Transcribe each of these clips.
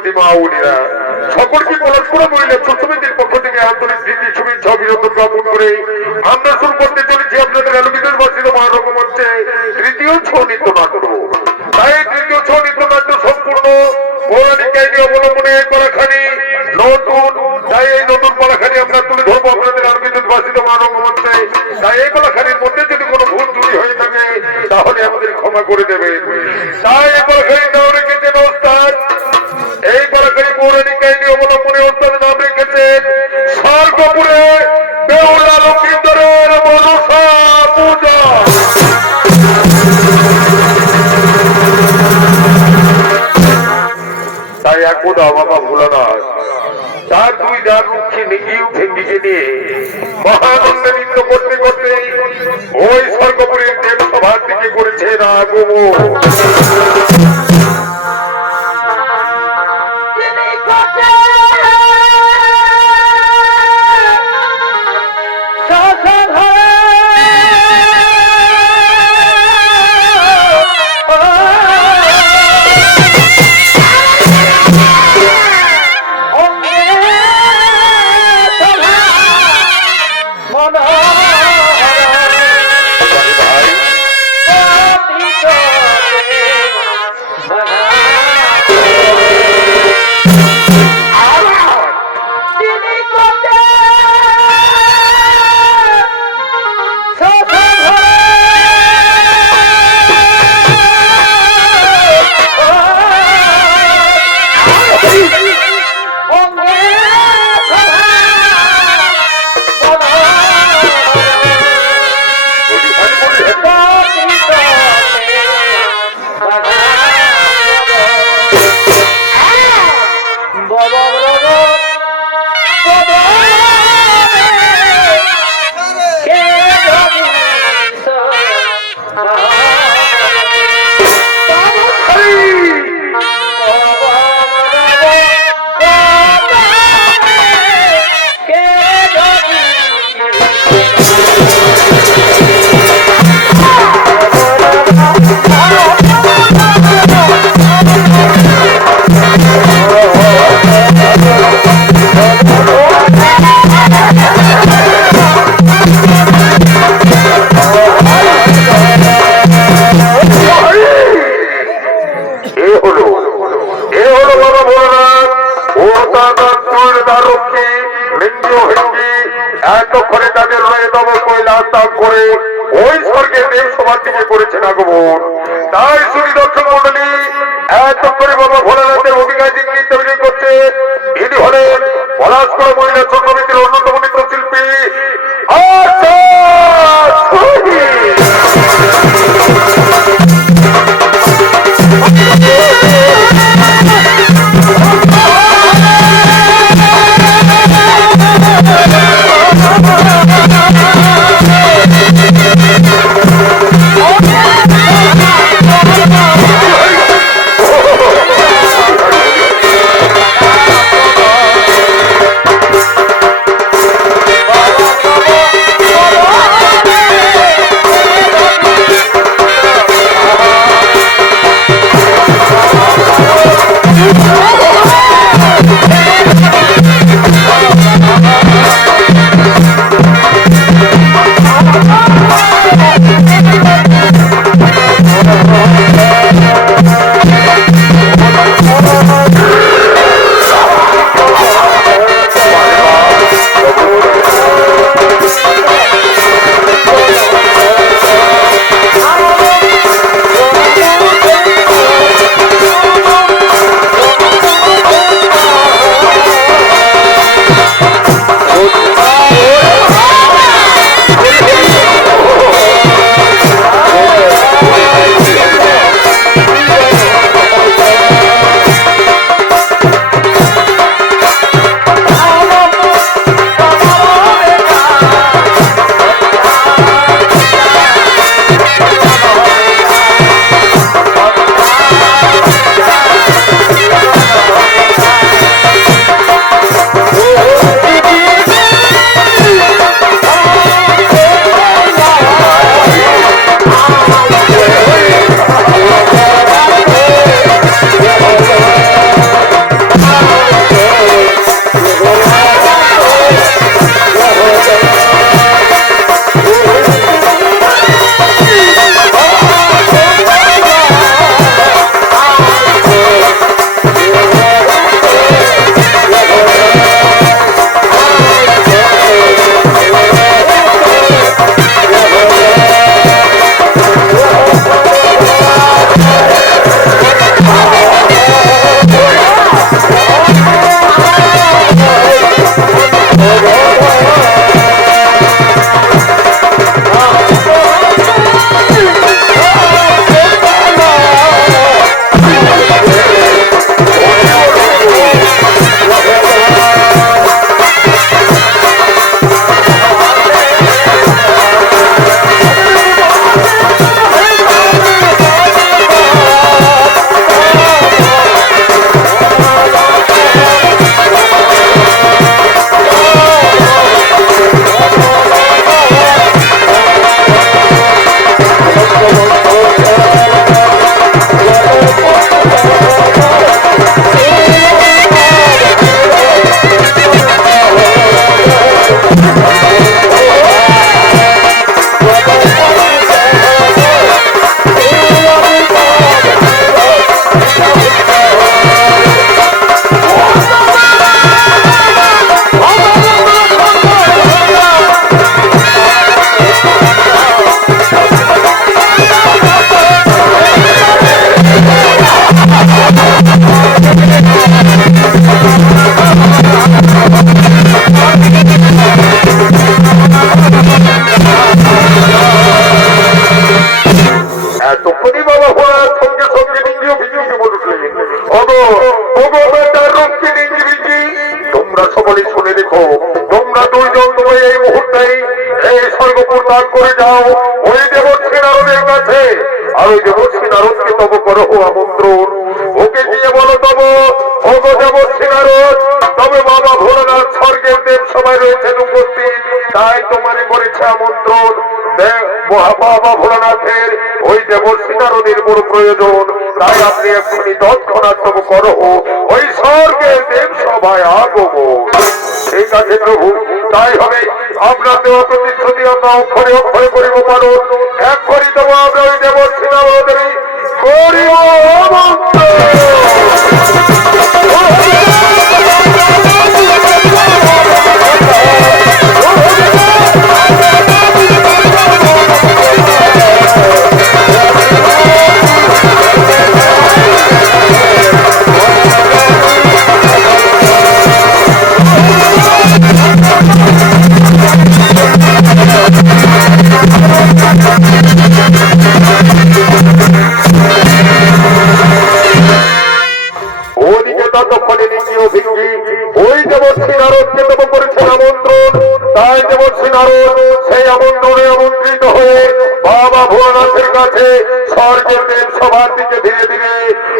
যুবতী মা উনিরা সকলকে পলাশপুরা মহিলা ছোট সমিতির পক্ষ থেকে আন্তরিক প্রীতি শুভেচ্ছা অভিনন্দন জ্ঞাপন করে আমরা শুরু করতে চলেছি আপনাদের আলোকিতের বাসিত মহারঙ্গমঞ্চে তৃতীয় ছৌ নৃত্যনাট্য। তাই তৃতীয় ছৌ নৃত্যনাট্য সম্পূর্ণ পৌরাণিক কাহিনী অবলম্বনে এই পালাখানি নতুন। তাই এই নতুন পালাখানি আমরা তুলে ধরবো আপনাদের আলোকিতের বাসিত মহারঙ্গমঞ্চে। তাই এই পালাখানির মধ্যে যদি কোনো ভুল ত্রুটি হয়ে থাকে তাহলে আমাদের ক্ষমা করে দেবেন। তাই এই পালাখানির নাম রেখেছেন ওস্তাদ। এই পালাখানি পৌরাণিক কাহিনী অবলম্বনে ওস্তাদ নাম রেখেছেন স্বর্গপুরে বেহুলা লক্ষ্মীন্দরের মনসা পূজা। তাই একদা বাবা ভোলানাথ তার দুই ডান মুখী নিগিয়ে ভেঙ্গিকে নিয়ে মহানন্দে নৃত্য করতে করতে ওই স্বর্গপুরের দেব সভার দিকে করেছেন আগমন। এতক্ষণে তাদের রয়ে তব কৈলাস ত্যাগ করে ওই স্বর্গের দেব সভার দিকে করেছেন আগমন। তাই শুনি দর্শক মন্ডলী এতক্ষণে বাবা ভোলানাথের ভূমিকায় যিনি নৃত্য অভিনয় করছে ইনি হলেন পলাশপুরা মহিলা ছোট সমিতির অন্যতম নৃত্যশিল্পী আশা সুহি। তোমরা দুইজন তুমি এই মুহূর্তে এই স্বর্গপুর ত্যাগ করে যাও ওই দেবর্ষী নারদের কাছে। আর ওই দেবর্ষী নারদকে তব করো আমন্ত্রণ। ওকে গিয়ে বলো তব ওগো দেবর্ষী নারদ, তবে বাবা ভোলানাথ স্বর্গের দেব সবাই রয়েছেন উপস্থিত, তাই তোমারে করেছে আমন্ত্রণ। বাবা ভোলানাথের ওই দেবর্ষী নারদের বড় প্রয়োজন, তাই আপনি এক্ষুনি তৎক্ষণাৎ তব করো ওই স্বর্গের দেব সভায় আগমন। ঠিক আছে প্রভু, তাই হবে। আপনার দেওয়া প্রতিশ্রুতি আমরা অক্ষরে অক্ষরে করিব পালন। এক্ষুনি তবু আমরা ওই দেবর্ষী নারদেরই করিব ওই দেবর্ষী নারদকে তব করেছেন আমন্ত্রণ। তাই দেবর্ষী নারদ সেই আমন্ত্রণে আমন্ত্রিত হয়ে বাবা ভোলানাথের কাছে স্বর্গের দেব সভার দিকে ধীরে ধীরে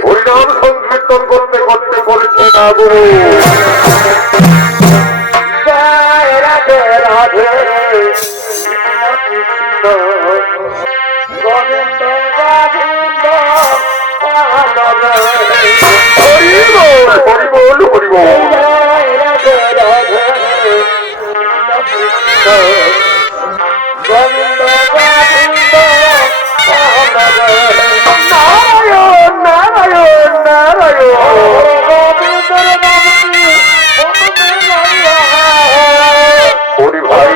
হরিনাম সংকীর্তন করতে করতে বলেছেন আগমন। রাধে রাধে গোবিন্দ গোবিন্দ হরি বল হরি বল। গোবিন্দ গোবিন্দ নারায়ণ নারায়ণ নারায়ণ হরি ভাই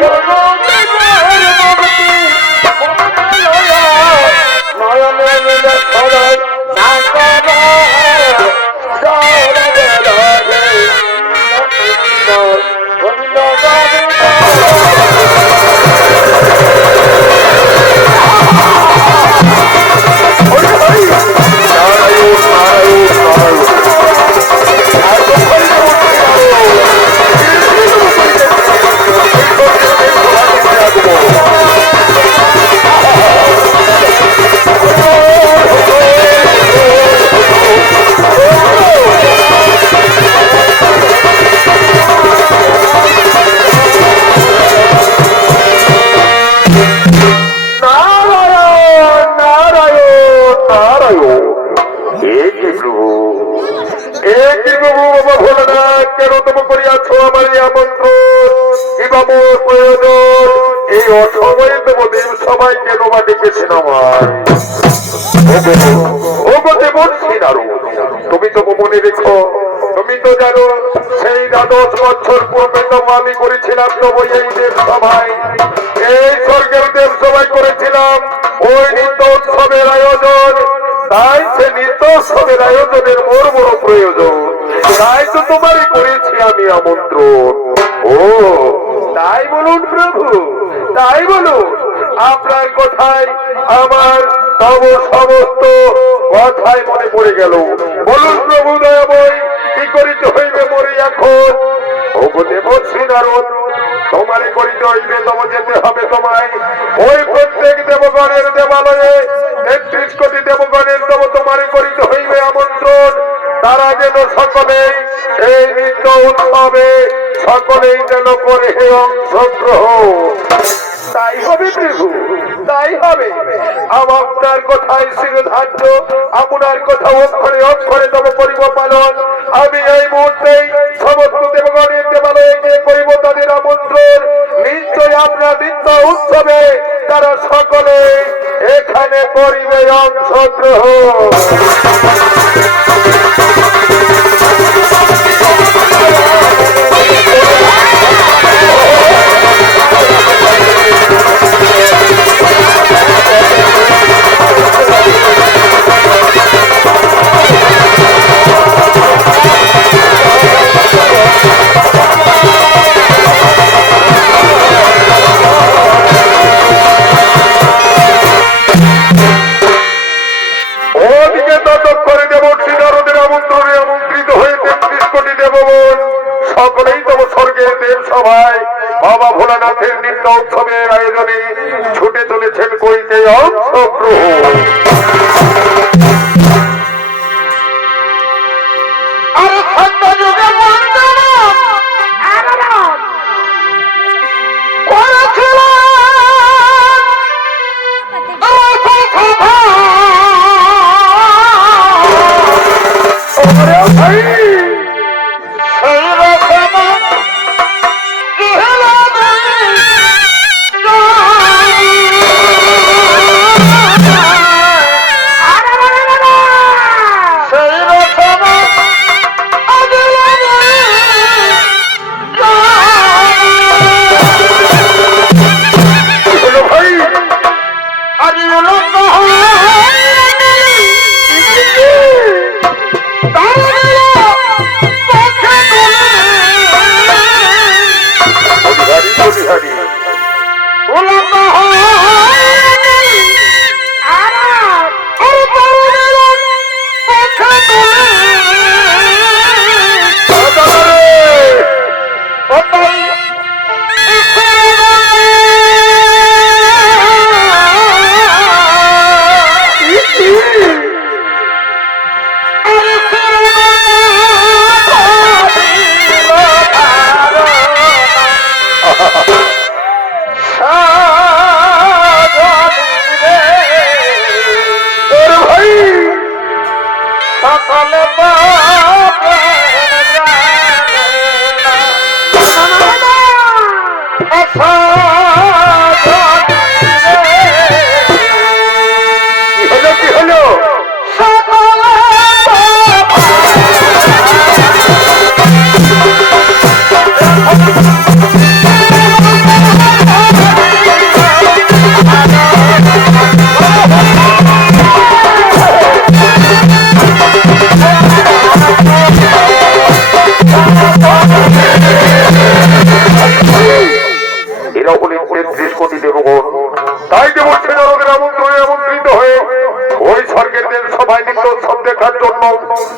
সবাই কেন বা ডেকেছেন আমায়? তুমি তো মনে রেখো, তুমি তো জানো সেই 10 বছর পূর্বে তো আমি করেছিলাম তবু এই দেব সভায়, এই স্বর্গের দেব সভায় করেছিলাম ওই নৃত্য উৎসবের আয়োজন। তাই সে নৃত্য উৎসবের আয়োজনের মোর বড় প্রয়োজন, তাই তো তোমারই করেছি আমি আমন্ত্রণ। ও তাই বলুন প্রভু, তাই বলুন। আপনার কথায় আমার তব সমস্ত কথাই মনে পড়ে গেল। বলুন প্রভু দয়াময়, কি করিতে হইবে মরে এখন? ওগো দেবর্ষী নারদ, তোমারে করিতে হইবে, তব যেতে হবে তোমায় ওই প্রত্যেক দেবগণের দেবালয়ে 33 কোটি দেবগণের তব তোমারে করিতে হইবে আমন্ত্রণ। তারা যেন সকলেই এই নৃত্য উৎসবে সকলেই যেন করে অংশগ্রহণ। তাই হবে প্রভু, তাই হবে। আপনার কথাই শিরোধার্য, আপনার কথা অক্ষরে অক্ষরে তবে করিব পালন। আমি এই মুহূর্তেই সমস্ত দেবগণের দেবালয়ে গিয়ে করিব তাদের আমন্ত্রণ। নিশ্চয় আপনার নৃত্য উৎসবে তারা সকলে এখানে করিবে অংশগ্রহণ। ওদিকে ততক্ষণে সভায় বাবা ভোলানাথের নিত্য উৎসবের আয়োজনে ছুটে চলেছেন করিতে অংশগ্রহণ।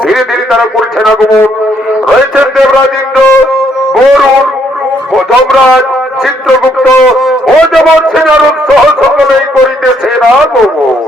ধীরে ধীরে তারা করছেন আগমন। রয়েছেন দেবরাজ ইন্দ্র, বরুণ, যমরাজ, চিত্রগুপ্ত ও যেমন সেনারদ সহ সকলেই করিতেছেন আগমন।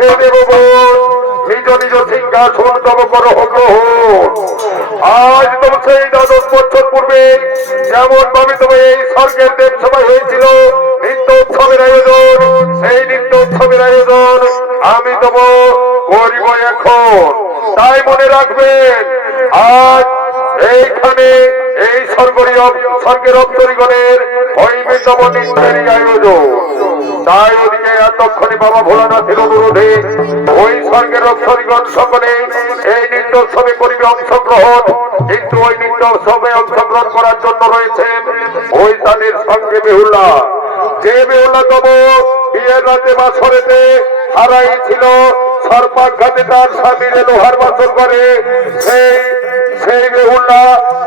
হে দেবগণ, নিজ নিজ সিংহাসন তব কর গ্রহণ। আজ তবে সেই 10 বছর পূর্বে যেমন ভাবে তবে এই স্বর্গের দেব সভায় হয়েছিল নিত্য উৎসবের আয়োজন, সেই নিত্য উৎসবের আয়োজন আমি তব করিব এখন। তাই মনে রাখবেন, আজ এইখানে এই স্বর্গের অপ্তরিগণের হইবে তব নিত্যেরই আয়োজন। তাই ওদিকে এতক্ষণে বাবা ভোলানাথের অনুরোধে ওই স্বর্গের অপ্তরিগণ সকলে এই নৃত্য উৎসবে করিবে অংশগ্রহণ। কিন্তু ওই নৃত্য উৎসবে অংশগ্রহণ করার জন্য রয়েছেন ওই তাদের সঙ্গে বেহুলা। যে বেহুলা তব বিয়ের রাতে বাসরেতে হারাইছিল সর্পাঘাতে তার স্বামীর লোহার বাসর করে, সেই বেহুলা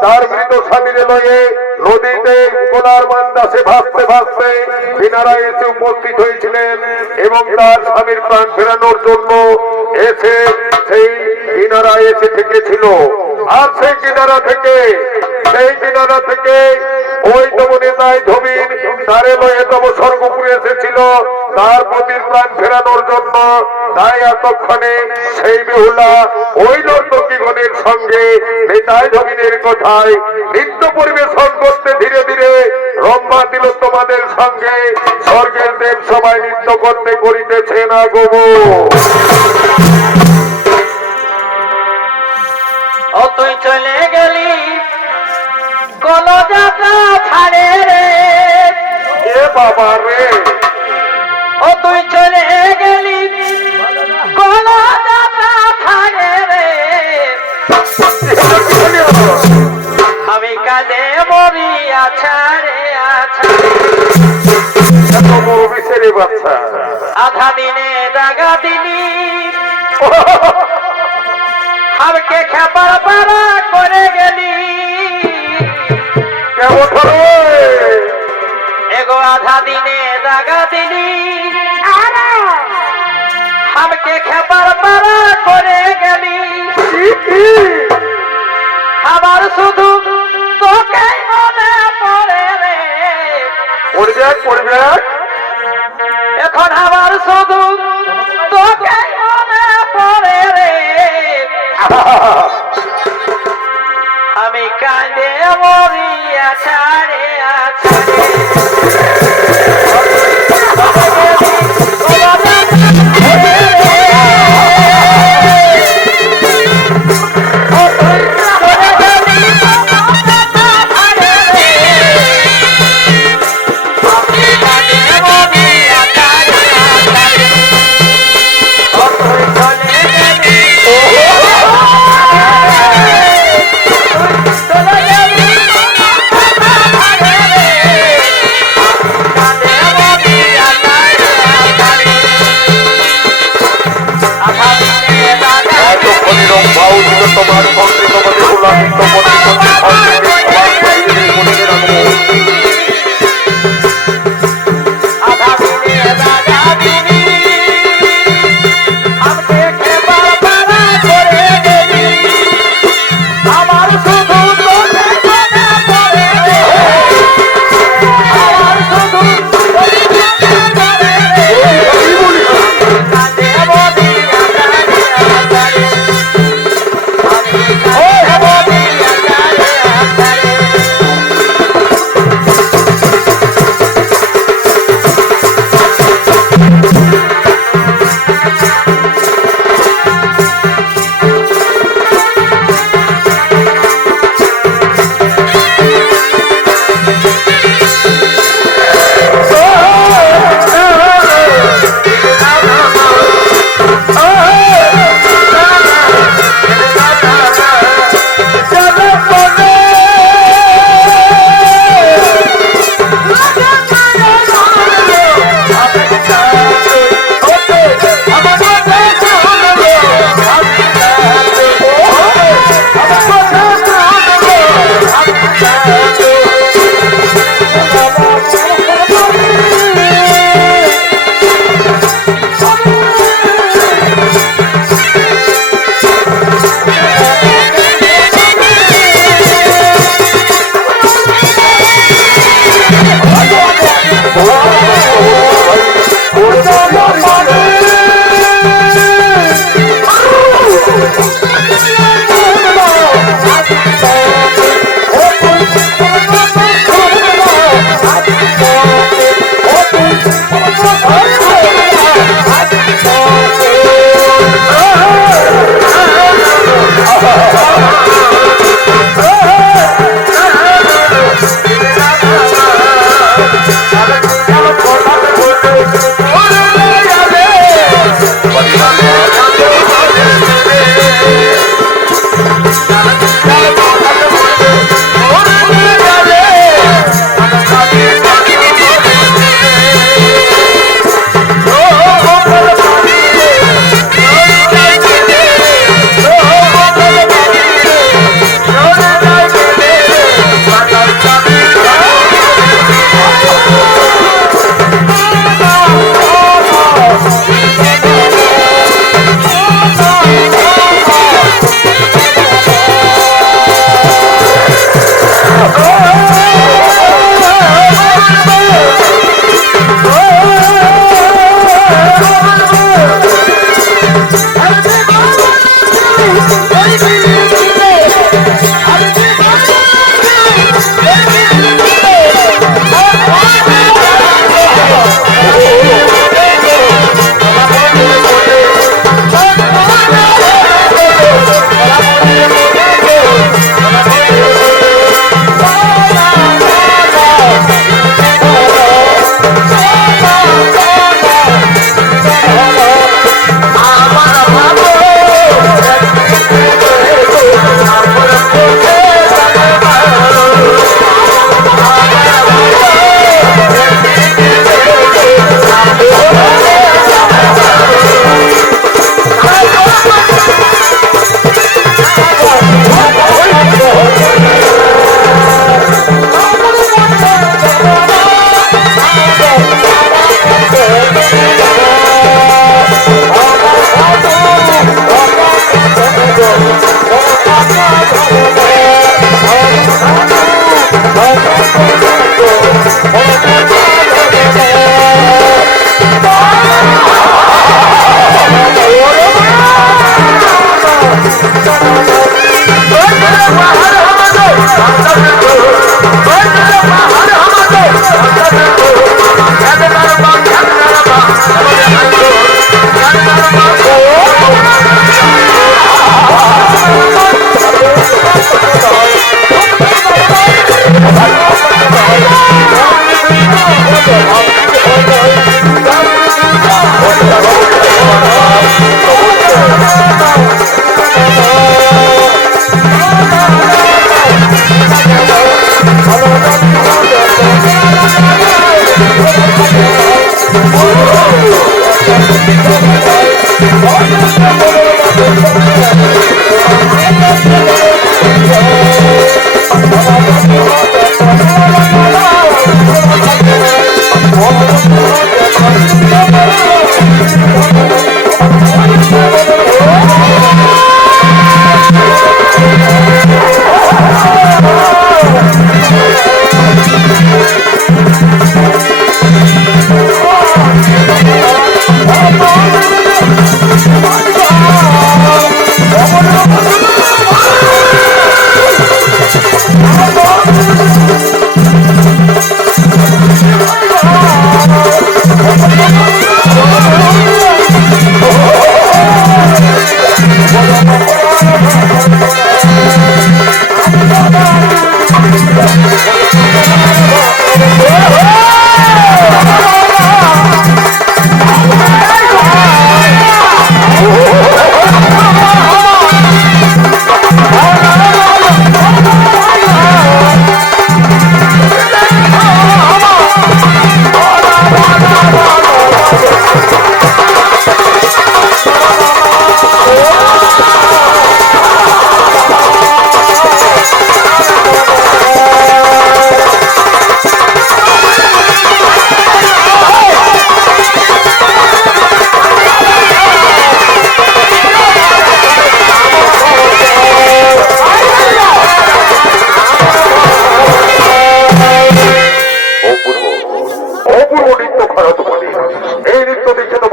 তার মৃত স্বামীরে লয়ে নদীতে কোলার মান্দাসে ভাসতে ভাসতে কিনারা এসে উপস্থিত হয়েছিলেন এবং তার স্বামীর প্রাণ ফেরানোর জন্য এসে সেই কিনারা এসে থেকেছিল। আর সেই কিনারা থেকে ওই তব নেতাই ধবিন তারে লয়ে তব স্বর্গপুরে এসেছিল তার পতির প্রাণ ফেরানোর জন্য। তাই এতক্ষণে সেই বেহুলা ওই নর্তকীগণের সঙ্গে নেতাই ধবিনের কথায় নৃত্য পরিবেশন করতে ধীরে ধীরে রম্ভা দিল তোমাদের সঙ্গে স্বর্গের দেব সবাই নৃত্য করতে করিতেছে না গো। ও তুই চলে গেলি কলজাটা ছাড়ে রে, এ বাবা রে, ও তুই চলে গেলি কলজাটা ছাড়ে রে, আমি কাঁদে মরি আছাড়ে আছাড়ে। এত বড় বিছেরে বাচ্চা, আধা দিনে দাগা দিলি আমাকে খেপার পাড়া করে গেলি, কেমন হলো এগো আধা দিনে দাগা দিলি আমাকে খেপার পাড়া করে গেলি। আমার শুধু তোকে মনে পড়ে রে, পড়বে এখন আমার শুধু তোকে মনে পড়ে রে, আমি কাঁদে মরি আছাড়ে আছাড়ে।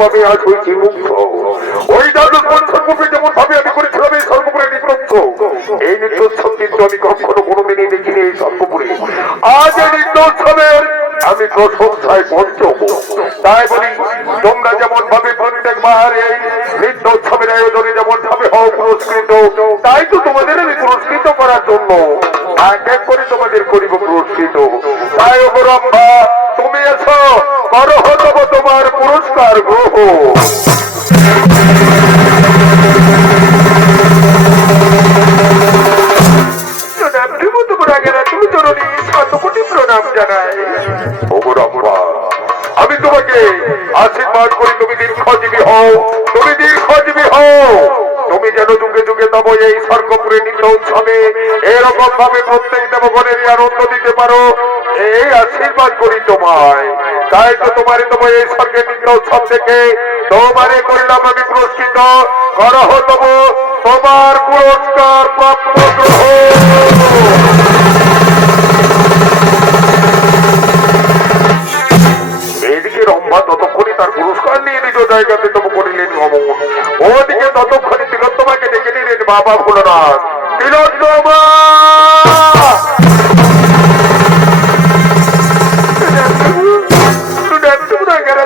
আমি আজ হয়েছি মুগ্ধ। ওই সর্বপুরে যেমন ভাবে আমি করেছিলাম এই সর্বপুরে নৃত্য, এই নৃত্যোৎসব কিন্তু আমি কখনো কোনোদিনই দেখিনি এই সর্বপুরে। আজ এই নৃত্যোৎসবের আমি প্রশংসায় পঞ্চম। তাই বলি তোমরা যেমন ভাবে প্রত্যেকবার এই নৃত্যোৎসবের আয়োজনে যেমন ভাবে হও পুরস্কৃত, তাই তো তোমাদের আমি পুরস্কৃত করার জন্য এক এক করে তোমাদের করিব পুরস্কৃত। তাই অবরম্ভা তুমি এসো, করো তব তোমার পুরস্কার গ্রহ। প্রণাম জানাই অবরম্ভা, আমি তোমাকে আশীর্বাদ করি তুমি দীর্ঘজীবী হও, তুমি দীর্ঘজীবী হও। তুমি যেন যুগে যুগে তব এই স্বর্গপুরে নৃত্য উৎসবে এরকম ভাবে প্রত্যেক দেবগণের আনন্দ দিতে পারো, এই আশীর্বাদ করি তোমায়। তাই তো তোমারে তব এই স্বর্গের নৃত্য উৎসব থেকে তোমারে করিলাম আমি পুরস্কৃত। করহ তব তোমার পুরস্কার প্রাপ্য গ্রহণ। এদিকে রম্ভা ততক্ষণই তার পুরস্কার নিয়ে নিজ জায়গাতে তবু করিলেন গমন। ওদিকে ততক্ষণে তিলোত্তমাকে ডেকে নিলেন বাবা ভোলানাথ। তিলোত্তমা,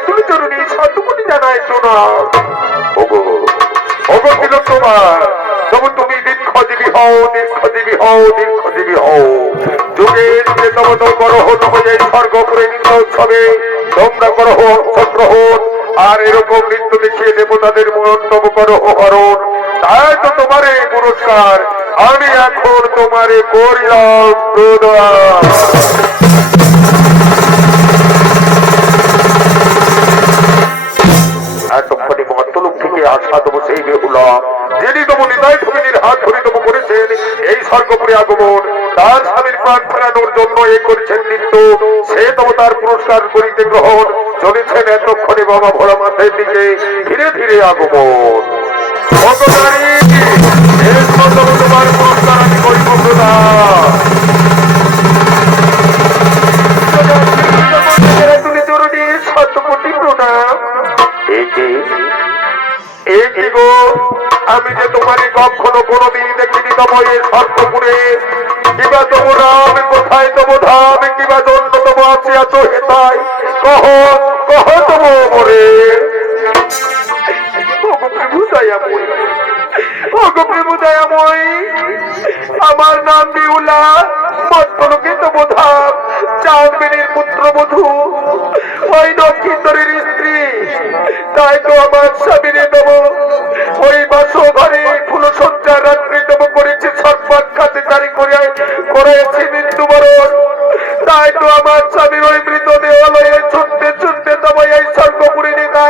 তুমি চরণী সাধুকুনি জানাই শোনা। ওগো ওগো তিলোত্তমা, তবু তুমি দীর্ঘজীবী হও, দীর্ঘজীবী হও, দীর্ঘজীবী হও। যুগে যুগে তব তো করহ তব এই স্বর্গপুরে নৃত্য উৎসবে তোমরা করহ অংশগ্রহণ, আর এরকম নৃত্য দেখিয়ে দেবতাদের মন্তব্য করহ হরণ। তাই তো তোমার এই পুরস্কার আমি এখন তোমারে করিলাম প্রদান। এতক্ষণে মর্তলোক থেকে আসা তবু সেই বেহুলা যিনি তবু নিতাই ভগিনীর হাত ধরে তবু করেছেন এই স্বর্গপুরে আগমন, তার স্বামীর প্রাণ ফেরানোর জন্য এই করেছেন নৃত্য, সে তবু তার পুরস্কার করিতে গ্রহণ চলেছেন এতক্ষণে বাবা ভোলানাথের দিকে ধীরে ধীরে আগমন। ভগবানী তোমার পুরস্কার আমি করিব প্রদান। তুমি চরণী শতকোটি প্রণাম। আমি যে তোমার কখনো কোনদিন দেখিনি তব এই স্বর্গপুরে, কিবা তোমরা আমি কোথায় তব ধাম, কিবা জন্য তব আসিয়াছ হেতাই কহ কহ তব মরে। আমার নাম বিউলা, মর্তলোকে তব ধাম, চাঁদবেনীর পুত্রবধূ, ওই নক্ষত্রের স্ত্রী। তাই তো আমার স্বামীরে দেব ওই বাসো ঘরে ফুলসজ্জার রাত্রি দেব করেছে সর্বাখ্যাতে জারি করেছে মৃত্যুবরণ। তাই তো আমার স্বামীর ওই মৃতদেহ লয়ে ছুটতে ছুটতে তবে এই স্বর্গপুরী নিতাই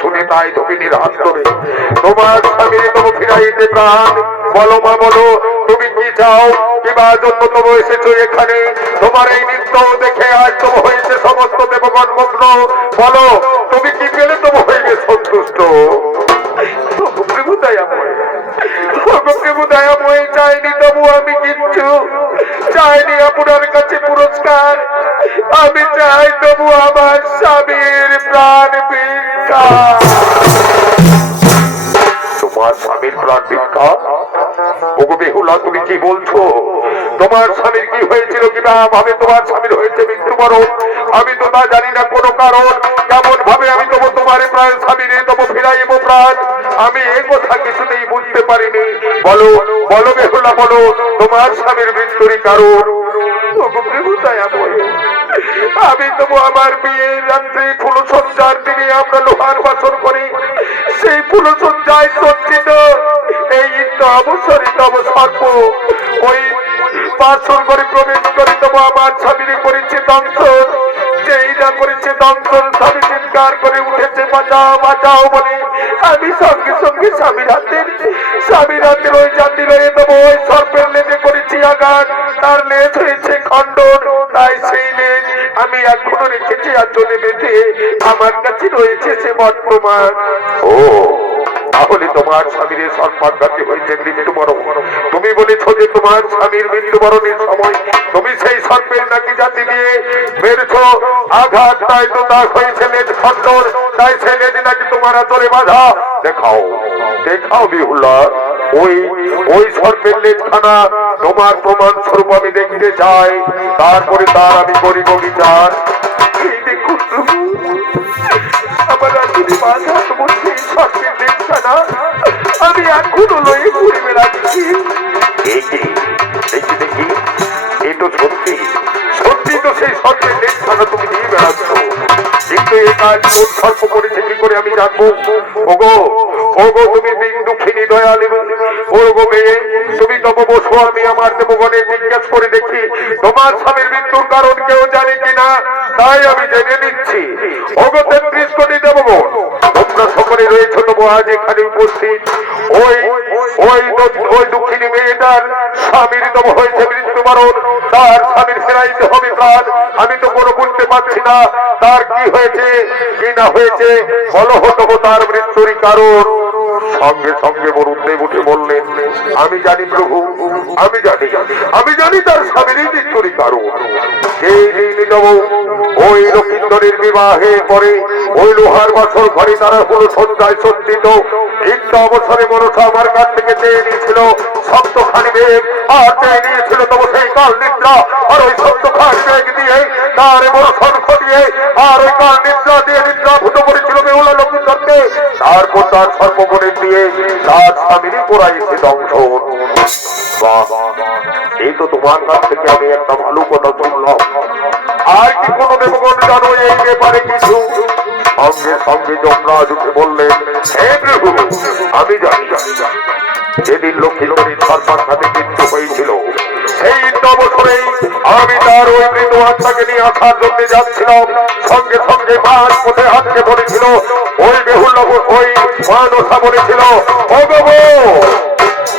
শুনে তাই ধবিনীর হাত ধরে তোমার স্বামীর তবু ফিরাইতে প্রাণ। বলো মা বলো, তুমি কি চাও, কিবা জন্য তবু এসেছো এখানে? তোমার এই নৃত্য দেখে আজ তবু হয়েছে সমস্ত দেবগণ মগ্ন। বলো তুমি কি পেলে তবু হইবে সন্তুষ্ট? প্রভু দয়াময়, প্রভু দয়াময়, চাইনি তবু আমি কিচ্ছু, চাইনি আপনার কাছে পুরস্কার, আমি চাই তবু আমার স্বামীর প্রাণ ভিক্ষা। তোমার স্বামীর প্রাণ ভিক্ষা? ওগো বেহুলা, তুমি কি বলছো? তোমার স্বামীর কি হয়েছিল, কিনা ভাবে তোমার স্বামীর হয়েছে মৃত্যুবরণ? আমি তো তা জানি না কোনো কারণ, কেমন ভাবে আমি তবু তোমার প্রাণ স্বামীর তবু ফিরাইব প্রাণ, আমি এ কথা কিছুতেই বুঝতে পারিনি। বলো বলো বেহুলা বলো, তোমার স্বামীর মৃত্যুরই কারণ? ওগো প্রভু দয়াময়, আমি তবু আমার বিয়ের রাত্রে ফুলসজ্জার দিনে আমরা লোহার বাসন করি, সেই ফুলসজ্জায় সজ্জিত এই অবসরিত অবসর্প ওই বাসন করে প্রবেশ করে তবু আমার স্বামীর করেছে দংশন। যেই না করেছে দংশন, স্বামী চিৎকার করে উঠেছে বাঁচাও বাঁচাও বলে, আমি সঙ্গে সঙ্গে স্বামীর হাতের ওই জাতি রয়ে তবু ওই সর্পের লেজে করেছি আঘাত, তার লেজ হয়েছে খণ্ডন। তাই সেই লেজ আমি এখনো রেখেছি আঁচলে বেঁধে, আমার কাছে রয়েছে সে বর্তমান। ও তাহলে তোমার স্বামীর সর্পাঘাতী হয়েছে মৃত্যুবরণ। তুমি বলেছ যে তোমার স্বামীর মৃত্যুবরণের সময় তুমি সেই সর্পের নাকি জাতি দিয়ে মেরেছ আঘাত, তাই তো তা হয়েছে লেজ খণ্ডন, তাই সেই লেজ নাকি তোমার আতরে বাঁধা। দেখাও দেখাও বিহুলা, ওই ওই সর্পের লেজখানা তোমার প্রমাণ স্বরূপ আমি দেখতে চাই, তারপরে তার আমি করিব বিচার। এই দেখুন প্রভু, আমার রাজনীতি বাঁধার মধ্যে সর্পের লেজখানা আমি এখনো লয়ে ঘুরে বেড়াচ্ছি। দেখি দেখি দেখি, এই তো সত্যি সত্যি তো সেই সর্পের লেজখানা তুমি নিয়ে বেড়াচ্ছ, কিন্তু এই কাজ কোন সর্প করেছে কি করে আমি জানবো? ওগো ওগো, তুমি দুঃখিনী দয়ালু ওগো মেয়ে, তুমি তবু বসো, আমি আমার দেবগণের জিজ্ঞাসা করে দেখি তোমার স্বামীর মৃত্যুর কারণ কেউ জানে কিনা, তাই আমি জেনে নিচ্ছি। ওগো 33 কোটি দেবগণ, তোমরা সকলে রয়েছ তবু আজ এখানে উপস্থিত। ওই ওই ওই দুঃখিনী মেয়েটার স্বামীর তবু হয়েছে মৃত্যুবরণ, তার স্বামীর ফেরাইতে হবে প্রাণ। আমি তো কোনো বুঝতে পারছি না তার কি হয়েছে কি না হয়েছে, বলো তবু তার মৃত্যুরই কারণ। সঙ্গে সঙ্গে বরুণদেব উঠে বললেন, আমি জানি প্রভু, আমি জানি তার স্বামীরই মৃত্যুরই কারণ। যেই দিন তবু ওই লক্ষিন্দরের বিবাহে পরে ওই লোহার বাসর ঘরে তারা হলো সজ্জায় সজ্জিত, একটা অবসরে মনসা আমার কাছ থেকে চেয়ে নিয়েছিল সপ্তখানি বেগ, আর চেয়ে নিয়েছিল তবু সেই কাল নিদ্রা, আর ওই সপ্তখানি বেগ দিয়ে তার মনসন ঘটিয়ে আর ওই কাল নিদ্রা দিয়ে নিদ্রাভূত করেছিল বেহুলা লক্ষিন্দরকে। তারপর তার সর্বগুণে দিয়ে তার স্বামীরই করাইছে দংশন। এই তো তোমার কাছ থেকে আমি একটা ভালো কথা শুনলাম, আর কি কোনো দেবগণ জানো এই ব্যাপারে কিছু? সঙ্গে সঙ্গে যমরাজ উঠে বললেন, হে প্রভু, আমি জানি যেদিন লক্ষ্মীন্দরীর সর্পাঘাতে মৃত্যু হয়েছিল সেই অবসরেই আমি তার ওই মৃত আত্মাকে নিয়ে আসার জন্য যাচ্ছিলাম। সঙ্গে সঙ্গে মাছ পথে হাতকে ধরেছিল ওই বেহুল, ওই মানসা বলেছিল,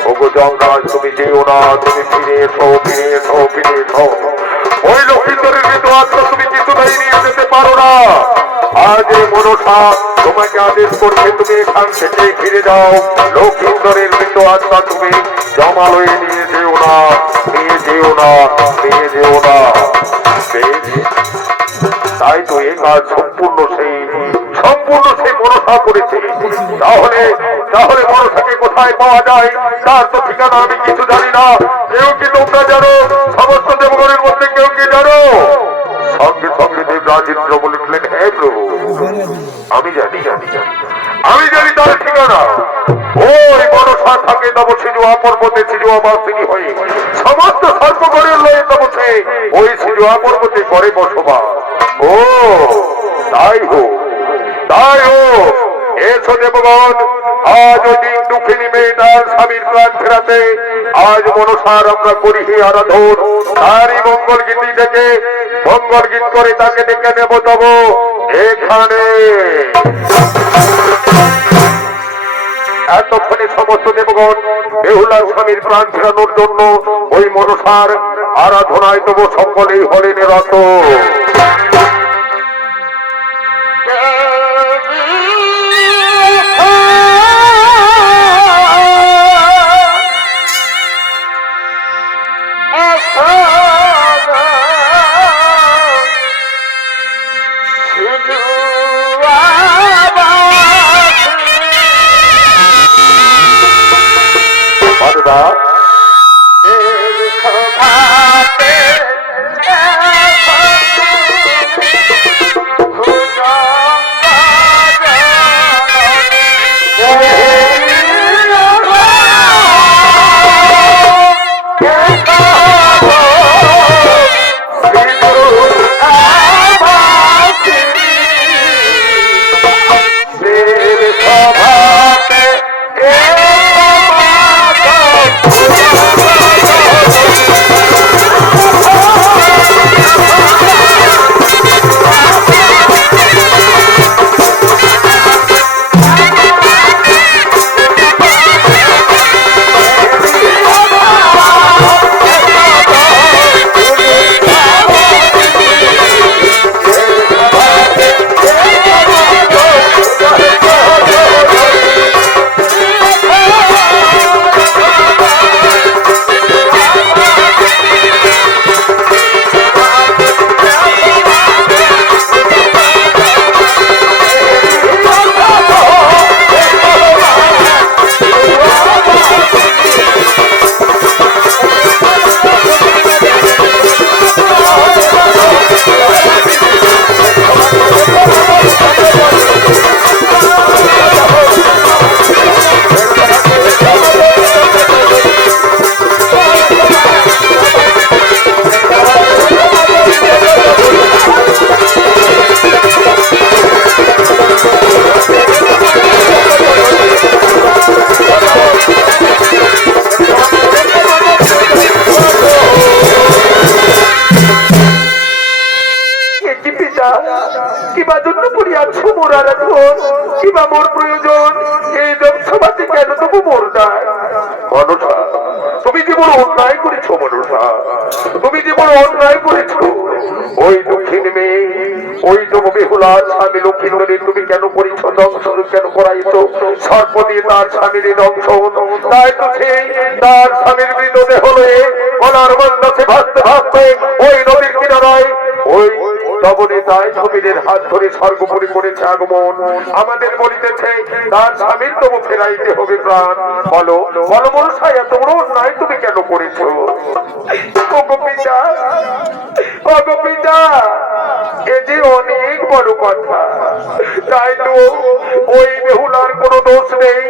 ওগো যমরাজ, তুমি যেও না, তুমি ফিরে এসো ফিরে এসো ফিরে এসো। ওই লক্ষ্মীন্দরের মৃত আত্মা তুমি কিছুতেই নিয়ে যেতে পারো না। আজ এই মনসা তোমাকে আদেশ করছে তুমি এখান থেকে ফিরে যাও। লক্ষ্মীন্দরের মৃত আত্মা তুমি জমালয়ে নিয়ে যেও না, নিয়ে যেও না, নিয়ে যেও না। তাই তো এই কাজ সম্পূর্ণ সেই মনসা করেছে। তাহলে তাহলে মনসাকে কোথায় পাওয়া যায় তার তো ঠিকানা আমি কিছু জানি না। কেউ কি তোমরা জানো? সমস্ত দেবগণের মধ্যে কেউ কি জানো? সঙ্গে সঙ্গে দেবরাজ ইন্দ্র বলেছিলেন, হে প্রভু, আমি জানি তার ঠিকানা। ওই মনসা থাকে তব সিজুয়া পর্বতে সিজুয়া বাসিনী হয়ে সমস্ত সর্বগণের লয়ে তবছে ওই সিজুয়া পর্বতে করে বসবাস। ও তাই হোক, তাই হোক। এসো দেবগণ, আজ ওই দিন দুঃখিনী মেয়েটার স্বামীর প্রাণ ফেরাতে আজ মনসার আমরা করি আরাধন। তারই মঙ্গল গীতি থেকে মঙ্গল গীত করে তাকে ডেকে নেব তব এখানে। এতক্ষণে সমস্ত দেবগণ বেহুলার স্বামীর প্রাণ ফেরানোর জন্য ওই মনসার আরাধনায় তবু সকলেই হলেন রত। কিবা জন্য পড়িয়াছো মোর আরাধন, কিবা মোর প্রয়োজন, এই জনসভাতে কেন তবু মোর নাই? মনসা, তুমি যে বড় অন্যায় করেছো মনসা, তুমি যে বড় অন্যায় করেছো। ওই দক্ষিণ মেয়ে, ওই তবু বেহুলার স্বামী লক্ষ্মীন্দরী তুমি কেন করেছো দংশন, কেন করাইছো সর্প দিয়ে তার স্বামীর দংশন? তাই তো সেই তার স্বামীর মৃতদেহ লয়ে কলার মন্দাসে ভাসতে ভাসতে ওই নদীর কিনারায় ওই তবনে তাই ছবিদের হাত ধরে স্বর্গপুরী করেছে আগমন। আমাদের বলিতেছে তার স্বামীর তবু ফেরাইতে হবে প্রাণ। বলো বলো মনসাই, এত বড় অন্যায় তুমি কেন করেছো? ওগো পিতা, ওগো পিতা, এ যে অনেক বড় কথা। তাই তো ওই বেহুলার কোনো দোষ নেই,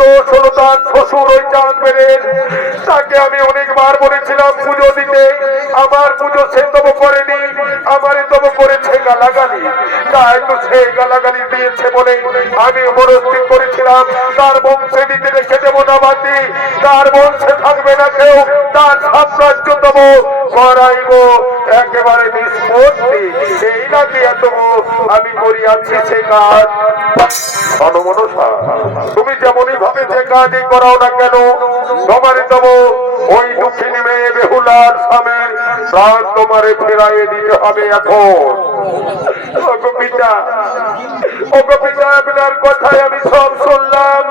দোষ হলো তার শ্বশুর ওই চাঁদবেনের। তাকে আমি অনেকবার বলেছিলাম পুজো দিতে, আমার পুজো সে তবু করেনি, আমারই তবু করেছে গালাগালি। তাই তো সে গালাগালি দিয়েছে বলে আমি মনস্থির করেছিলাম তার বংশে দিতে রেখে দেবো না বাতি, তার বংশে থাকবে না কেউ, তার সাম্রাজ্য তবু করাইব একেবারে নিষ্পত্তি। সেই নাকি এত আমি করিয়াছি সে কাজ। মনসা, তুমি যেমনই ভাবে যে কাজই করাও না কেন, তোমারই তবু ওই দুঃখিনী মেয়ে বেহুলার স্বামীর প্রাণ তোমারে ফেরাইয়ে দিতে হবে এখন। ওগো পিতা, ওগো পিতা, আপনার কথায় আমি সব শুনলাম,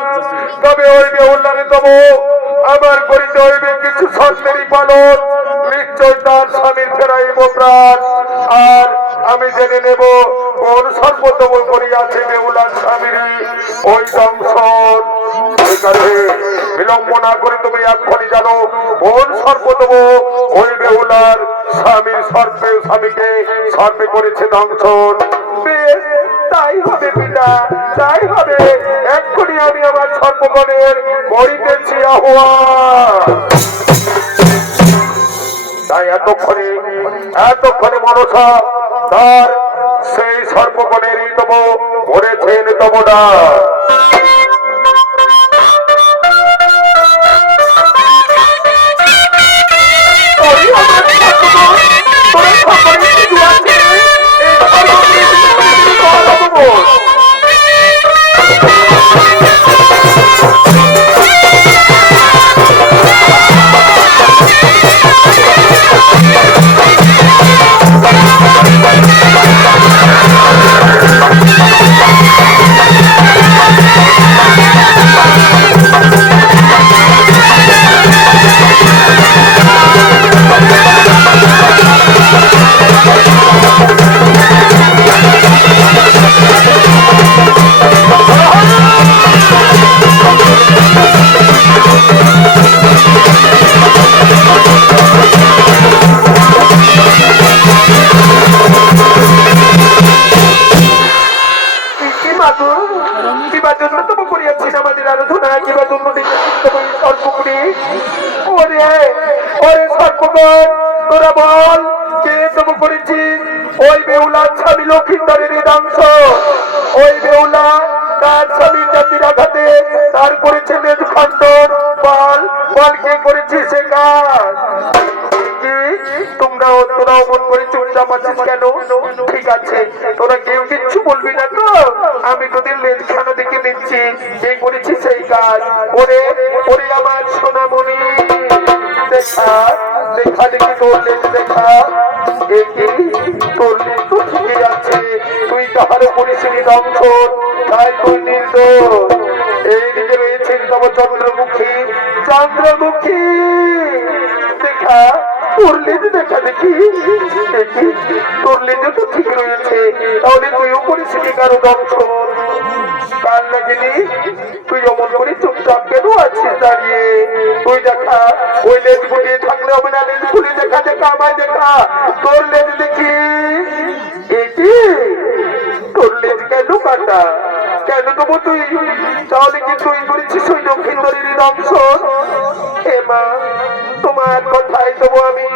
তবে ওই বেহুলারে তবু আমার করিতে হইবে কিছু শর্তেরই পালন। নিশ্চয় তার স্বামীর ফেরাইব প্রাণ, আর আমি জেনে নেব কোন সর্বতম করিয়াছে বেহুলার স্বামীর ওই দংশন। বিলম্ব না করে তুমি এক্ষুনি জানো কোন সর্বতম ওই বেহুলার স্বামীর স্বামীকে সর্পে করেছে দংশন। বেশ, তাই হবে পিতা, তাই হবে। এক্ষুনি আমি আমার সর্বগণের করিতেছি আহ্বান। তাই এতক্ষণে মনসা তার সেই সর্বগণেরই তব করেছেন তবদা। তোরা সকলে কি দুয়ারে এই সর্বগণের কিবা জন্য তবু করিয়াছি আমাদের আরাধনা, কিবা জন্য ডেকেছি তবু এই সর্বপুরী। ওরে ওরে সর্বগণ, তোরা বল কে তবু করেছিস? ওই বেহুলার স্বামী লক্ষিন্দরের হৃদয়াংশ, ওই বেহুলা তার স্বামীর জাতির আঘাতে তার করেছে মেদ খণ্ডন। বল বল কে করেছিস সে কাজ? তোরাও মন করে চুপচাপ আছিস কেন? ঠিক আছে, তোরা কেউ কিচ্ছু বলবি না তো? আমি তোদের লেজ খানা দেখে নিচ্ছি কে করেছিস সেই কাজ। ওরে ওরে আমার সোনামণি, দেখা দেখা দেখি তোর লেজ দেখা। তোর লেজ তো ঠিকই আছে, তুই কাহারও পরিশ্রী দংশন, তাই তুই নির্দোষ। এইদিকে রয়েছেন তব চন্দ্রমুখী। চন্দ্রমুখী দেখা, তোর লেজ দেখা দেখি। তোর লেজও তো ঠিক রয়েছে, তাহলে তুইও পরিস্থিতি কারো দংশন। কার লাগেনি? তুই অমন করে চুপচাপ কেন আছিস দাঁড়িয়ে? তুই দেখা, ওই লেজ গুলিয়ে থাকলে হবে না, লেজ খুলে দেখা। দেখা আমায় দেখা, তোর লেজ দেখি। তোর লেজ কেন কাটা? কেন তবু তুই? তাহলে কি তুই করেছিস ওই লক্ষিন্দরের দংশন? হে মা, তোমার কথাই তবু আমি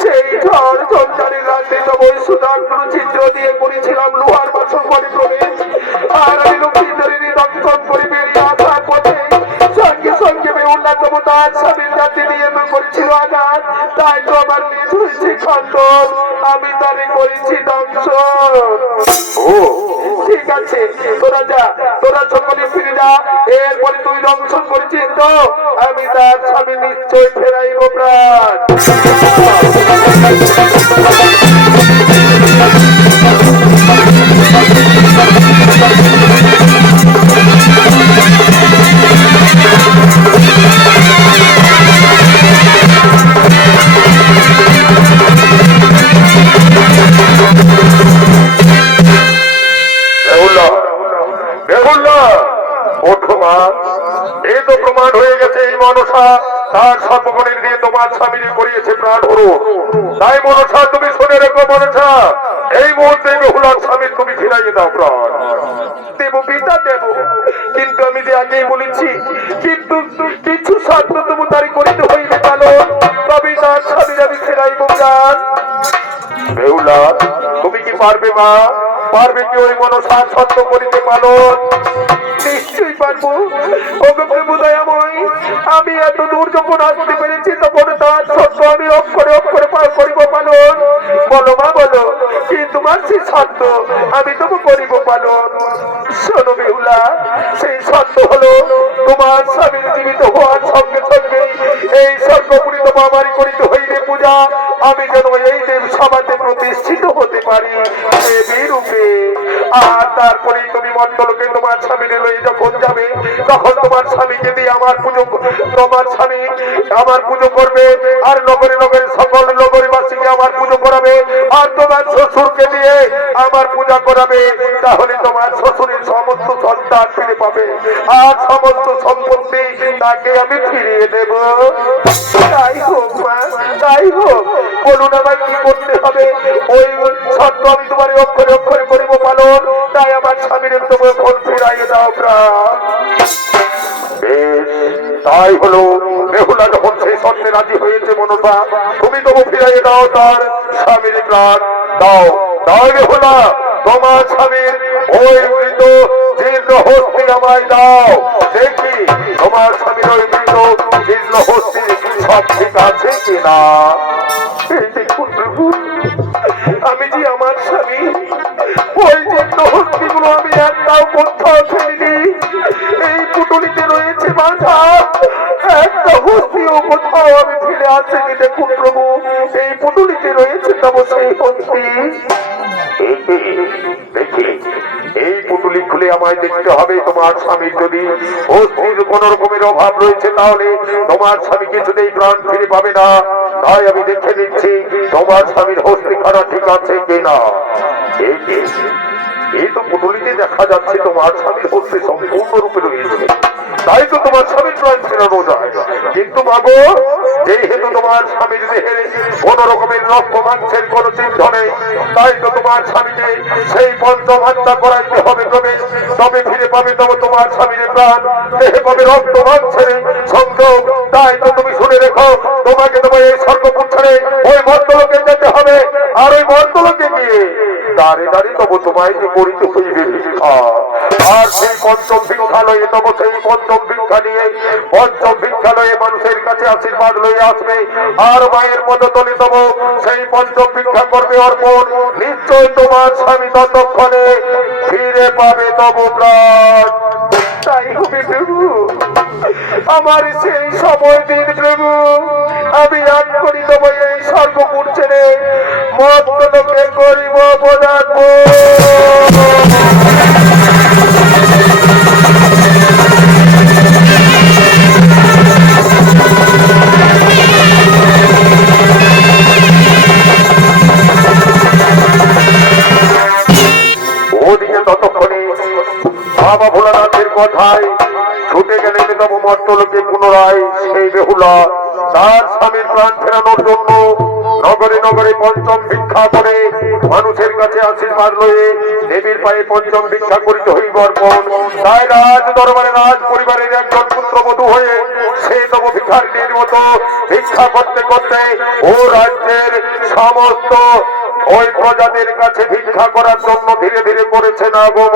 সেই ঝড় সংসারের রাতে তবু ওই সুদাগ্র চিত্র দিয়ে করেছিলাম লোহার বাসন করে প্রবেশ। আর আমি লক্ষিন্দরের দংশন করে বেরিয়ে আসার পথে সঙ্গে সঙ্গে বেহুলা তবু তার স্বামীর জাতি নিয়ে করেছিল আঘাত, তাই তো আমার নিজ হয়েছে খণ্ডন। আমি তারে করেছি দংশন। ও ঠিক আছে, তোরা যা, তোরা সকলে ফিরে যা। এরপরে তুই দংশন করেছিস তো আমি তার স্বামী নিশ্চয় ফেরাইব প্রাণ। এই তো প্রমাণ হয়ে গেছে এই মনসা তার সর্বগণের দিয়ে তোমার স্বামী করিয়েছে প্রাণ হরণ। তাই মনসা তুমি শুনে রেখো, মনসা এই মুহূর্তে বেহুলার স্বামী তুমি ফিরাইয়ে দাও প্রাণ। দেব পিতা দেব, কিন্তু আমি যে আগেই বলেছি কিন্তু কিছু শর্ত তবু তারি করিতে হইবে পালন, তবে তার স্বামীর আমি ফেরাইব প্রাণ। বেহুলা তুমি কি পারবে মা? পারবে কি ওই মনসা শর্ত করিতে পালন? নিশ্চয়ই পারবো। দয়াময়, আমি এত দূর যখন আসতে পেরেছি তখন তার শর্ত আমি অক্ষরে অক্ষরে করিব পালন। বলো মা বলো, কি তোমার সেই শর্ত? আমি তবু করিব পালন। শোনো বেহুলা, সেই শর্ত হলো তোমার স্বামীর জীবিত হওয়ার সঙ্গে সঙ্গে এই সর্বপুরী তোমা আমারই করিতে হইবে পূজা। আমি যেন এই দেব সমাজে প্রতিষ্ঠিত হতে পারি দেবী রূপে। আর তারপরে তুমি মন্ডলকে তোমার স্বামী লয়ে যখন যাবে তখন তোমার স্বামীকে দিয়ে আমার পুজো, তোমার স্বামী আমার পুজো করবে। আর নগরে নগরে সকল নগরীবাসীকে আমার পুজো করাবে। আর তোমার শ্বশুরকে দিয়ে আমার পূজা করাবে। তাহলে তোমার শ্বশুরের সমস্ত সন্তান ফিরে পাবে আর সমস্ত সম্পত্তি তাকে আমি ফিরিয়ে দেব। তাই হোক মা, তাই হোক। বলুন আমায় কি করতে হবে? ওই শর্ত আমি তোমার অক্ষরে অক্ষরে করিব পালন। তাই আমার স্বামীর তোমার ফোন ফিরাইয়ে দাও প্রাণ। তাই হলো, বেহুলা যখন সেই শর্তে রাজি হয়েছে মনসা, তুমি তবু ফিরাইয়ে দাও তার স্বামীর প্রাণ। দাও দাও বেহুলা, তোমার স্বামীর ওই মৃত জীর্ণ হস্তি আমায় দাও। দেখি তোমার স্বামীর ওই মৃত জীর্ণ হস্তি সব ঠিক আছে কিনা। দেখুন প্রভু, আমি যে আমার স্বামী ওই জীর্ণ হস্তি গুলো আমি একটাও কোথাও ফেলিনি। এই পুটুলিতে রয়েছে বাঁধা, একটা হস্তিও কোথাও আমি ফেলে আসিনি। দেখুন প্রভু, এই পুটুলিতে রয়েছে তবে সেই হস্তি। দেখি এই পুটুলি খুলে আমায় দেখতে হবে তোমার স্বামীর যদি হস্তির কোন রকমের অভাব রয়েছে তাহলে তোমার স্বামী কিছুতেই প্রাণ ফিরে পাবে না। তাই আমি দেখে নিচ্ছি তোমার স্বামীর হস্তি খানা ঠিক আছে কিনা। এই তো পুটুলিতে দেখা যাচ্ছে তোমার স্বামীর হস্তি সম্পূর্ণরূপে রয়েছে। তাই তো তোমার স্বামীর প্রাণ ফেরানো যায়। কিন্তু মাগো, যেহেতু তোমার স্বামীর দেহে কোন রকমের রক্ত মাংসের কোন চিহ্ন নেই, তাই তো তোমার স্বামীকে সেই পঞ্চম হত্যা করাইতে হবে। তবে তবে ফিরে পাবে তবে তোমার স্বামীর প্রাণ, দেহে পাবে রক্ত মাংসের সংযোগ। তাই তো তুমি শুনে রেখো, তোমাকে তোমার এই স্বর্গপুর ছেড়ে ওই মর্তলোকে যেতে হবে, আর ওই মর্তলোকে গিয়ে দাঁড়ে দাঁড়িয়ে তবু তোমায় যে করিতে হইবে ভিক্ষা। আর সেই পঞ্চম ভিক্ষালয়ে তবু সেই পঞ্চম ভিক্ষা নিয়ে পঞ্চম ভিক্ষালয়ে মানুষের কাছে আশীর্বাদ লইয়া আসবে, আর মায়ের পদতলে তবু সেই পঞ্চম ভিক্ষা করবে অর্পণ। নিশ্চয় তোমার স্বামী ততক্ষণে ফিরে পাবে তবু প্রাণ। তাই হবে প্রভু, আমার সেই সময় দিন প্রভু, আমি আজ করি দেবো এই সর্বপুর ছেড়ে মর্তলোকে করিব পদার্থ। ওদিকে ততক্ষণে বাবা ভোলানাথের কথায় ছুটে গেলেন তবু মর্তলোকে পুনরায় সেই বেহুলা তার স্বামীর প্রাণ ফেরানোর জন্য নগরে নগরে পঞ্চম ভিক্ষা করে মানুষের কাছে আশীর্বাদ লয়ে দেবীর পায়ে পঞ্চম ভিক্ষা করিতে হইব অর্পণ। তাই রাজ দরবারে রাজ পরিবারের একজন পুত্রবধূ হয়ে সে তবু ভিখারিনীর মতো ভিক্ষা করতে করতে ও রাজ্যের সমস্ত ওই প্রজাদের কাছে ভিক্ষা করার জন্য ধীরে ধীরে করেছে না গো।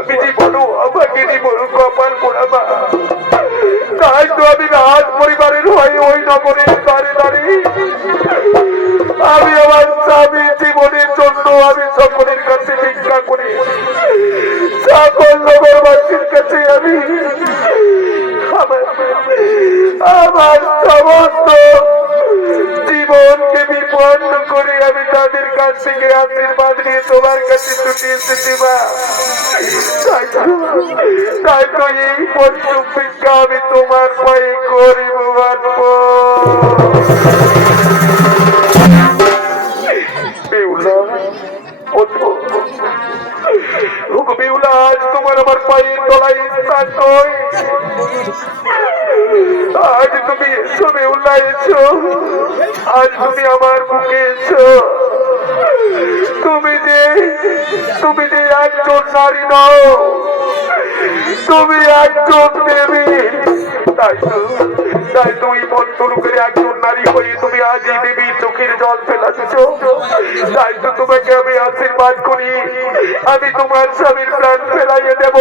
আমি জীবনও আমাকে জীবন কপাল পোড়াবা। তাই তো আমি রাজ পরিবারের হয়ে ওই নগরের দ্বারে দাঁড়িয়ে আমি আমার স্বামী জীবনের জন্য আমি সকলের কাছে ভিক্ষা করি, সকল নগরবাসীর কাছে আমি আমার সমস্ত জীবনকে বিপন্ন করে আমি তাদের কাছ থেকে আশীর্বাদ নিয়ে তোমার কাছে ছুটি এসেছি মা। তাই তো এই পঞ্চম ভিক্ষা আমি তোমার পায়ে করিব বেউলা, আজ তোমার আমার পায়ের তলায় স্থান নয়। আজ তুমি এসো বেউলা, এসো, আজ তুমি আমার বুকে এসো। তুমি যে একজন নারী নও, তুমি একজন দেবী। তাই তুই মন্ত্রলোকের একজন নারী হয়ে তুমি আজ এই দেবীর চোখের জল ফেলাচ্ছ। তাই তো তোমাকে আমি আশীর্বাদ করি, আমি তোমার স্বামীর প্রাণ ফেলাইয়ে দেব।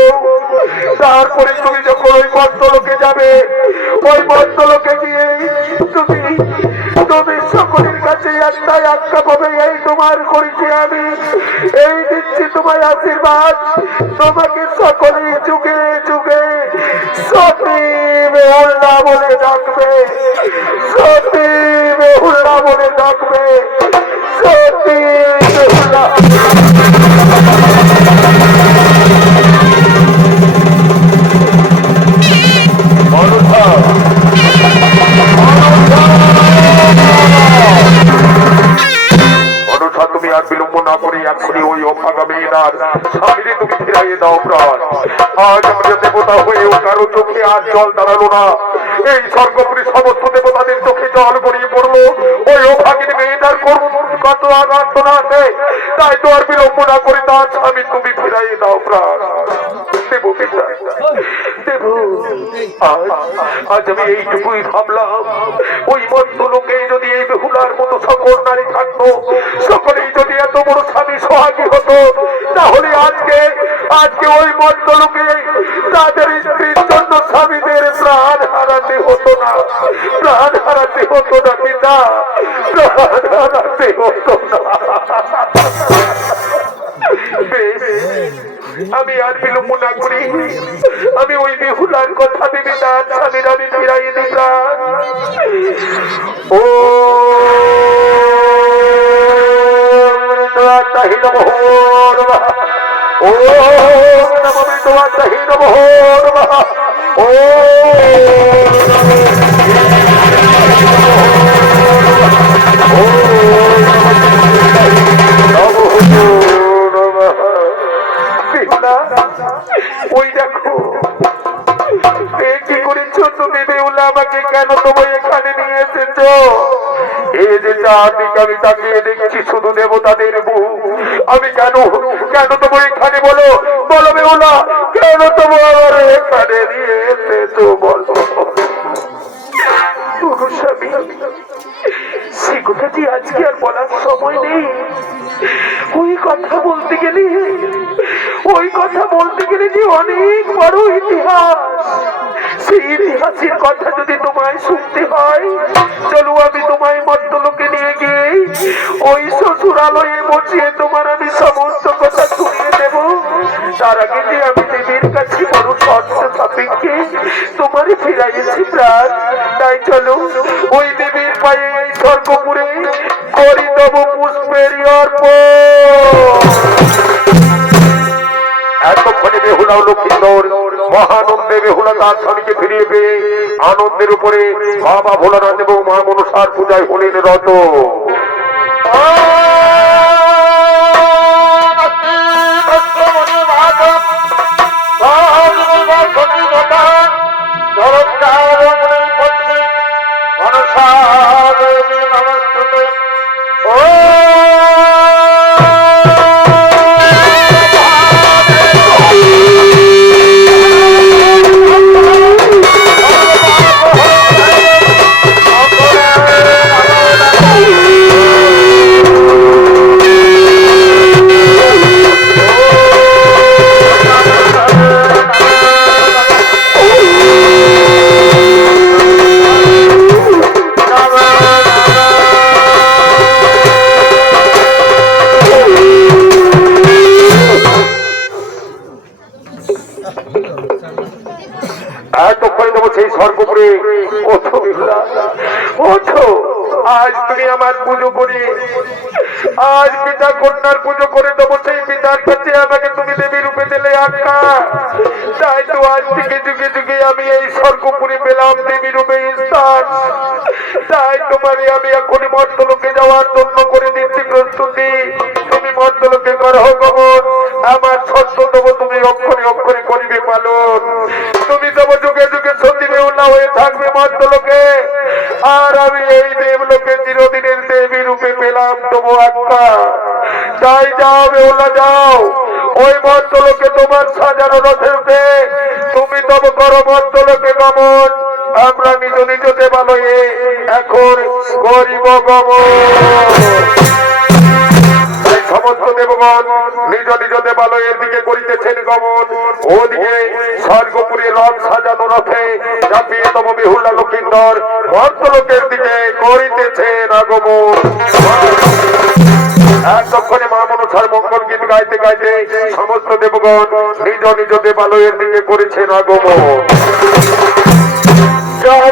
তারপরে তুমি যখন ওই মন্ত্রলোকে যাবে, ওই মন্ত্রলোকে গিয়ে তুমি সকলের কাছে একটাই আজ্ঞা পাবে, এই তোমার করেছি আমি, এই দিচ্ছি তোমায় আশীর্বাদ। তোমাকে সকলেই যুগে যুগে সতী বেহুলা বলে ডাকবে, সতী বেহুলা বলে ডাকবে, সতী বেহুলা। তুমি আর বিলম্ব না করে এখনই ওই অভাগা মেয়েদার স্বামীরে তুমি ফিরাইয়ে দাও প্রাণ। আজ আমাদের দেবতা হয়েও কারো চোখে আর জল দাঁড়ালো না, এই স্বর্গপুরী সমস্ত দেবতাদের চোখে জল গড়িয়ে পড়লো ওই অভাগিনী মেয়েদার কত আঘাত না আছে। তাই তো আর বিলম্ব না করে তার স্বামী তুমি ফিরাইয়ে দাও প্রাণ। দেব পিতা দেব, আজ আমি এইটুকুই ভাবলাম, ওই মন্ত্রলোকে যদি এই বেহুলার মতো সকল নারী থাকতো, সকলেই যদি এত বড় স্বামী সোহাগী হতো, তাহলে আজকে ওই মন্ত্রলোকে তাদের স্ত্রীর জন্য স্বামীদের প্রাণ হারাতে হতো না, প্রাণ হারাতে হতো না পিতা, প্রাণ হারাতে হতো না। আমি আর বিলম্ব না করি, আমি ওই বেহুলার কথা ভেবে তার স্বামীর আমি ফিরাইয়ে দিলাম। ও তাহিন মোহর, ও তাহিন মোহর, ও ওই দেখো কি করেছো তুমি বেহুলা, আমাকে কেন তুমি এখানে নিয়ে এসেছো? এই যে চারদিকে আমি তাকিয়ে দেখছি শুধু দেবতাদের মুখ, আমি কেন তোমার এখানে বলো বলো বেহুলা, কেন তোমার আমার এখানে নিয়ে এসেছো বলো? স্বামী, সে কথাটি আজকে আর বলার সময় নেই। ওই কথা বলতে গেলে যে অনেক বড় ইতিহাস, সেই ইতিহাসের কথা যদি তোমায় শুনতে হয়, চলো আমি তোমায় মধ্যলোকে নিয়ে গিয়ে ওই শ্বশুরালয়ে বসিয়ে তোমার আমি সমস্ত কথা শুনিয়ে দেব। তার আগে যে আমি দেবীর কাছে বড় শর্ত সাপেক্ষে তোমারই ফিরাইয়েছি প্রাণ, তাই চলো ওই দেবীর পায়ে এই স্বর্গপুরে করি দেব পুষ্পের অর্পণ। এতক্ষণে বেহুলা লক্ষ্মীন্দর মহানন্দে বেহুলা তার স্বামীকে ফিরিয়ে পেয়ে আনন্দের উপরে বাবা ভোলানাথ এবং মা মনসার পূজায় হলেন রত। এতক্ষণে দেবো সেই স্বর্গপুরে ওঠো বিহুলা, ওঠো। আজ তুমি আমার পুজো করে, আজ পিতা কন্যার পুজো করে দেবো সেই পিতার কাছে আমাকে তুমি দেবী রূপে দিলে আজ্ঞা। তাই তো আজ থেকে যুগে যুগে আমি এই স্বর্গপুরে পেলাম দেবী রূপে স্থান। তাই তোমারে আমি এখনই মর্তলোকে যাওয়ার জন্য করে দিচ্ছি প্রস্তুতি। তুমি মর্তলোকে করো গমন, আমার সত্য দেবো তুমি অক্ষরে অক্ষরে করিবে পালন। তুমি দেবো যুগে যুগে সতী বেহুলা হয়ে থাকবে মর্তলোকে, আর আমি এই দেবলোকে চিরদিনের দেবী রূপে পেলাম তবু আজ্ঞা। তাই যাও বেহুলা যাও, ওই মর্তলোকে তোমার সাজানো রথে উঠে তুমি তব করো মর্তলোকে গমন। আমরা নিজ নিজ দেবালয়ে এখন করিব গমন। সমস্ত দেবগণ নিজ নিজ দেবালয়ের দিকে করিতেছেন গমন। ওদিকে স্বর্গপুরে রথ সাজানো রথে চাপিয়ে তব বেহুলা লক্ষিন্দর মর্তলোকের দিকে করিতেছেন আগমন। এতক্ষণে মা মনসার মঙ্গল গীত গাইতে গাইতে সমস্ত দেবগণ নিজ নিজ দেবালয়ের দিকে করেছেন আগমন। জয়